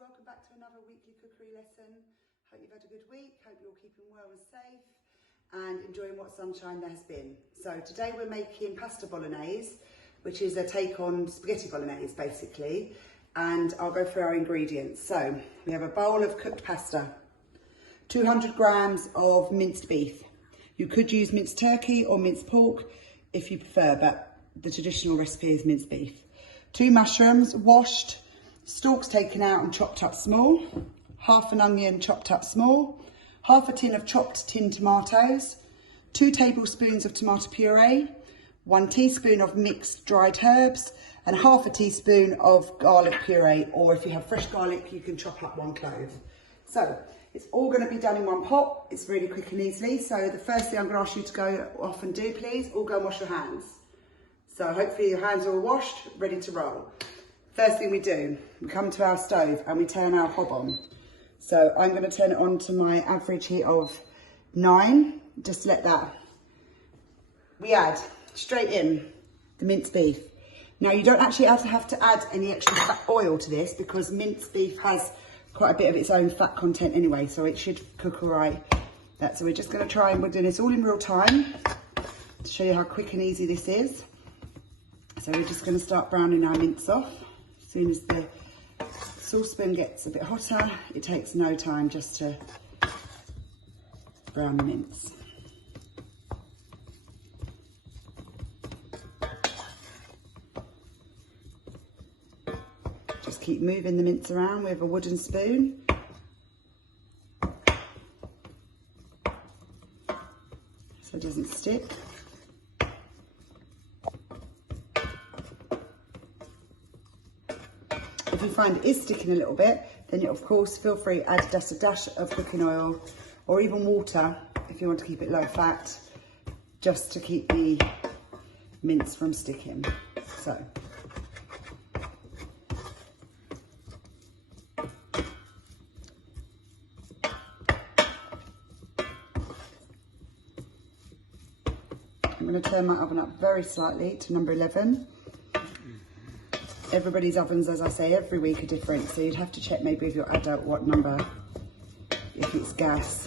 welcome back to another weekly cookery lesson. Hope you've had a good week, hope you're keeping well and safe and enjoying what sunshine there has been. So today we're making pasta bolognese, which is a take on spaghetti bolognese basically, and I'll go through our ingredients. So we have a bowl of cooked pasta, 200 grams of minced beef. You could use minced turkey or minced pork if you prefer, but the traditional recipe is minced beef. 2 mushrooms, washed, stalks taken out and chopped up small, half an onion chopped up small, half a tin of chopped tin tomatoes, 2 tablespoons of tomato puree, 1 teaspoon of mixed dried herbs, and half a teaspoon of garlic puree, or if you have fresh garlic, you can chop up 1 clove. So it's all going to be done in one pot. It's really quick and easy. So the first thing I'm going to ask you to go off and do, please, all go and wash your hands. So hopefully your hands are all washed, ready to roll. First thing we do, we come to our stove and we turn our hob on. So I'm going to turn it on to my average heat of 9. Just let that. We add straight in the minced beef. Now you don't actually have to add any extra fat oil to this because minced beef has quite a bit of its own fat content anyway, so it should cook all right. So we're just going to try, and we're doing this all in real time to show you how quick and easy this is. So we're just going to start browning our mince off. As soon as the saucepan gets a bit hotter, it takes no time just to brown the mince. Just keep moving the mince around with a wooden spoon. So it doesn't stick. If you find it is sticking a little bit, then of course feel free to add just a dash of cooking oil or even water if you want to keep it low fat, just to keep the mince from sticking. So I'm going to turn my oven up very slightly to number 11. Everybody's ovens, as I say, every week are different, so you'd have to check maybe with your adult what number, if it's gas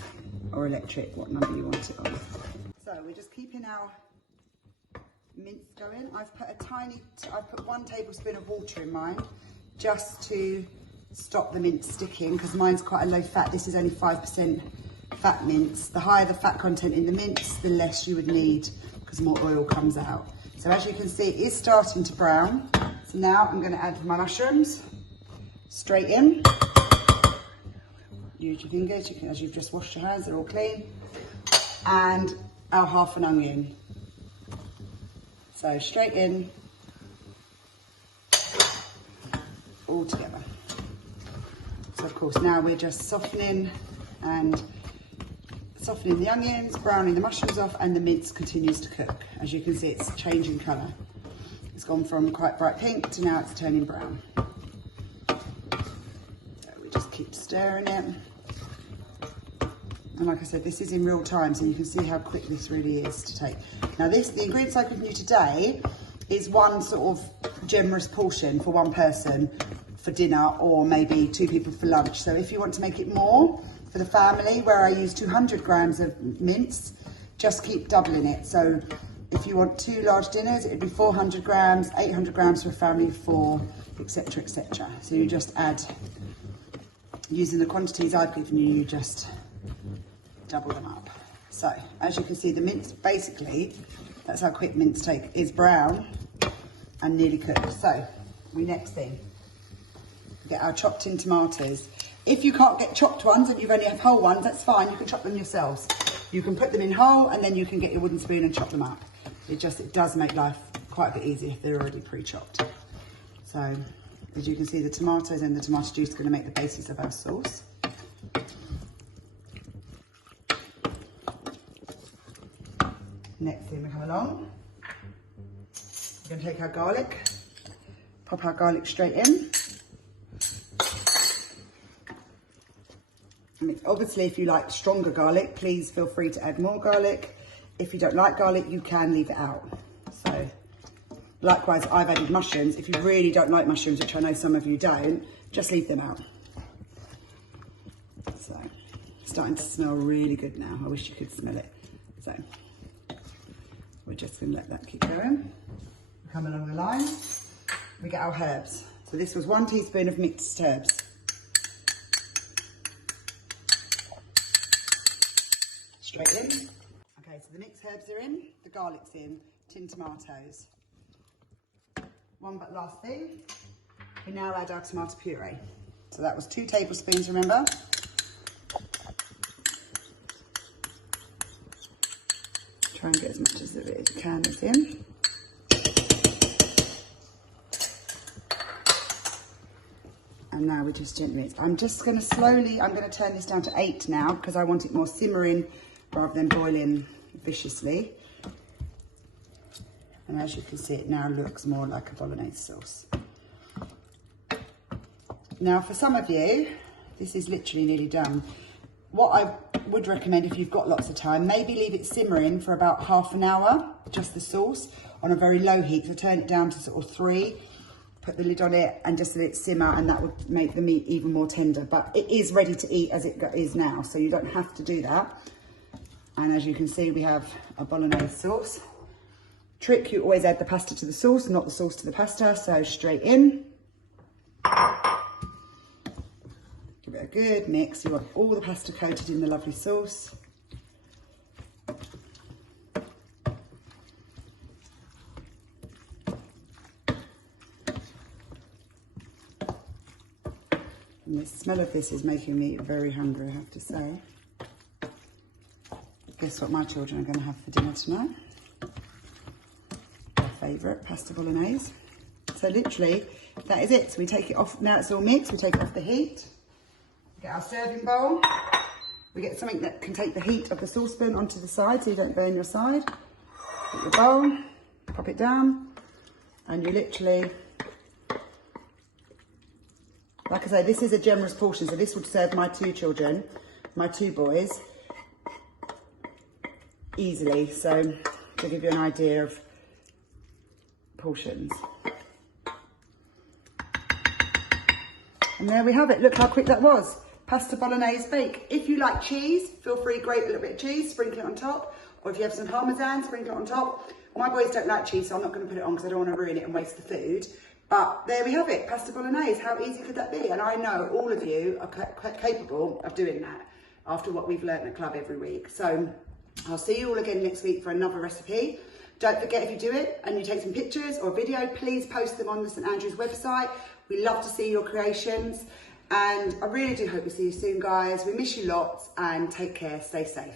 or electric, what number you want it on. So we're just keeping our mince going. I've put 1 tablespoon of water in mine just to stop the mince sticking, because mine's quite a low fat. This is only 5% fat mince. The higher the fat content in the mince, the less you would need, because more oil comes out. So as you can see, it is starting to brown. So now I'm going to add my mushrooms straight in. Use your fingers, as you've just washed your hands, they're all clean. And our half an onion. So straight in, all together. So of course now we're just softening the onions, browning the mushrooms off, and the mince continues to cook. As you can see, it's changing colour. It's gone from quite bright pink to now it's turning brown. So we just keep stirring it. And like I said, this is in real time, so you can see how quick this really is to take. Now the ingredients I've given you today is one sort of generous portion for 1 person for dinner, or maybe 2 people for lunch. So if you want to make it more for the family, where I use 200 grams of mince, just keep doubling it. So if you want 2 large dinners, it'd be 400 grams, 800 grams for a family of 4, etc., etc. So you just add, using the quantities I've given you, you just double them up. So as you can see, the mince, basically, that's how quick mince take, is brown and nearly cooked. So next thing, we get our chopped in tomatoes. If you can't get chopped ones and you've only have whole ones, that's fine, you can chop them yourselves. You can put them in whole and then you can get your wooden spoon and chop them up. It does make life quite a bit easier if they're already pre-chopped. So as you can see, the tomatoes and the tomato juice are going to make the basis of our sauce. Next thing we come along, we're going to take our garlic, pop our garlic straight in. Obviously, if you like stronger garlic, please feel free to add more garlic. If you don't like garlic, you can leave it out. So likewise, I've added mushrooms. If you really don't like mushrooms, which I know some of you don't, just leave them out. starting to smell really good now. I wish you could smell it. So we're just going to let that keep going. Come along the line. We get our herbs. So this was 1 teaspoon of mixed herbs. Straight in. Okay, so the mixed herbs are in, the garlic's in, tinned tomatoes. One but last thing, we now add our tomato puree. So that was 2 tablespoons, remember? Try and get as much as you can as in. And now we just gently mix. I'm just going to slowly, I'm going to turn this down to 8 now because I want it more simmering rather than boiling viciously. And as you can see, it now looks more like a bolognese sauce. Now for some of you, this is literally nearly done. What I would recommend if you've got lots of time, maybe leave it simmering for about half an hour, just the sauce, on a very low heat. So turn it down to sort of 3, put the lid on it and just let it simmer, and that would make the meat even more tender. But it is ready to eat as it is now, so you don't have to do that. And as you can see, we have a bolognese sauce. Trick, you always add the pasta to the sauce, not the sauce to the pasta, so straight in. Give it a good mix. You want all the pasta coated in the lovely sauce. And the smell of this is making me very hungry, I have to say. Guess what my children are going to have for dinner tonight? Their favourite, pasta bolognese. So literally, that is it. So we take it off, now it's all mixed, we take it off the heat. We get our serving bowl. We get something that can take the heat of the saucepan onto the side so you don't burn your side. Get your bowl, pop it down, and you literally, like I say, this is a generous portion, so this would serve my 2 children, my 2 boys, easily. So to give you an idea of portions. And there we have it. Look how quick that was. Pasta bolognese bake. If you like cheese, feel free, grate a little bit of cheese, sprinkle it on top. Or if you have some parmesan, sprinkle it on top. My boys don't like cheese, so I'm not going to put it on because I don't want to ruin it and waste the food. But there we have it, pasta bolognese. How easy could that be? And I know all of you are capable of doing that after what we've learnt at club every week. So I'll see you all again next week for another recipe. Don't forget, if you do it and you take some pictures or video, please post them on the St Andrews website. We love to see your creations. And I really do hope we see you soon, guys. We miss you lots, and take care, stay safe.